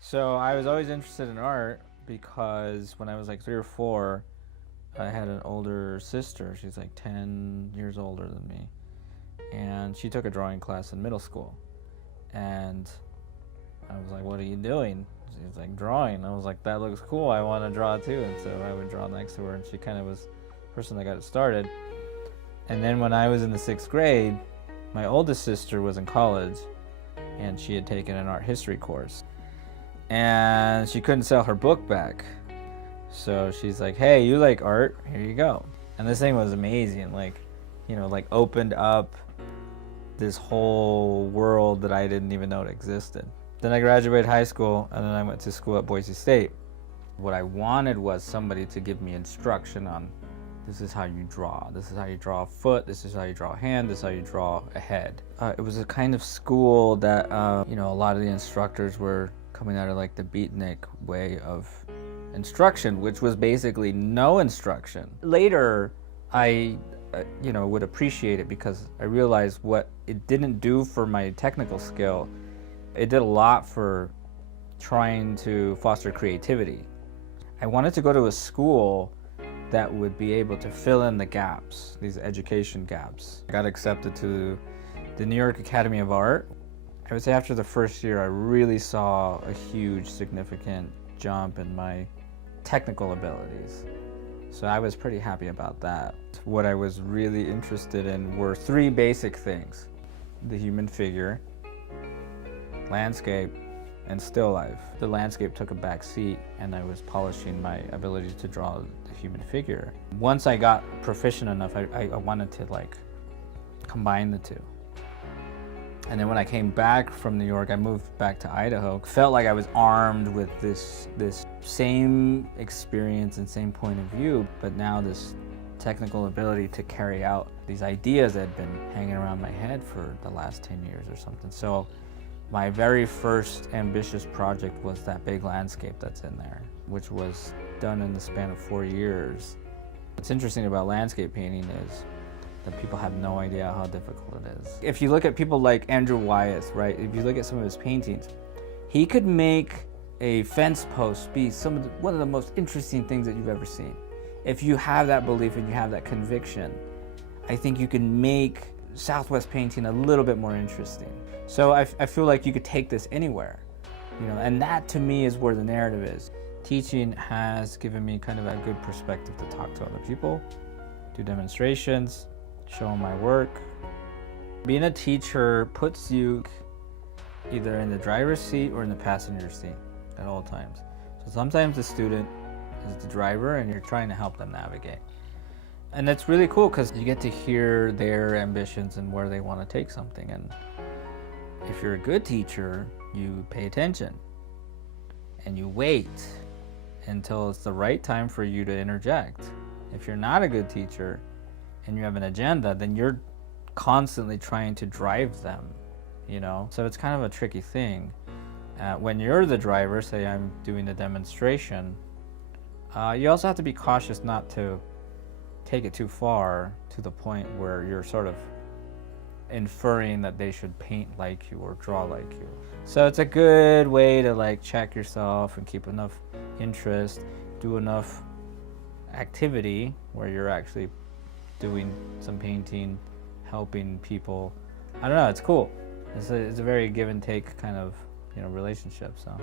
So I was always interested in art because when I was like 3 or 4, I had an older sister. She's like 10 years older than me. And she took a drawing class in middle school. And I was like, what are you doing? She was like, drawing. I was like, that looks cool. I want to draw too. And so I would draw next to her, and she kind of was the person that got it started. And then when I was in the 6th grade, my oldest sister was in college, and she had taken an art history course. And she couldn't sell her book back. So she's like, hey, you like art? Here you go. And this thing was amazing. Like opened up this whole world that I didn't even know it existed. Then I graduated high school, and then I went to school at Boise State. What I wanted was somebody to give me instruction on, this is how you draw. This is how you draw a foot. This is how you draw a hand. This is how you draw a head. It was a kind of school that, a lot of the instructors were coming out of like the beatnik way of instruction, which was basically no instruction. Later, I would appreciate it because I realized what it didn't do for my technical skill. It did a lot for trying to foster creativity. I wanted to go to a school that would be able to fill in the gaps, these education gaps. I got accepted to the New York Academy of Art. I would say after the first year, I really saw a huge, significant jump in my technical abilities. So I was pretty happy about that. What I was really interested in were 3 basic things: the human figure, landscape, and still life. The landscape took a back seat, and I was polishing my ability to draw the human figure. Once I got proficient enough, I wanted to combine the two. And then when I came back from New York, I moved back to Idaho. Felt like I was armed with this same experience and same point of view, but now this technical ability to carry out these ideas that had been hanging around my head for the last 10 years or something. So my very first ambitious project was that big landscape that's in there, which was done in the span of 4 years. What's interesting about landscape painting is that people have no idea how difficult it is. If you look at people like Andrew Wyeth, right? If you look at some of his paintings, he could make a fence post be one of the most interesting things that you've ever seen. If you have that belief and you have that conviction, I think you can make Southwest painting a little bit more interesting. So I feel like you could take this anywhere, and that to me is where the narrative is. Teaching has given me kind of a good perspective to talk to other people, do demonstrations, show them my work. Being a teacher puts you either in the driver's seat or in the passenger seat at all times. So sometimes the student is the driver and you're trying to help them navigate. And that's really cool because you get to hear their ambitions and where they want to take something. And if you're a good teacher, you pay attention and you wait until it's the right time for you to interject. If you're not a good teacher and you have an agenda, then you're constantly trying to drive them, So it's kind of a tricky thing. When you're the driver, say I'm doing the demonstration, you also have to be cautious not to take it too far to the point where you're sort of inferring that they should paint like you or draw like you. So it's a good way to check yourself and keep enough interest, do enough activity where you're actually doing some painting, helping people. I don't know, it's cool. It's a very give and take kind of relationship. So.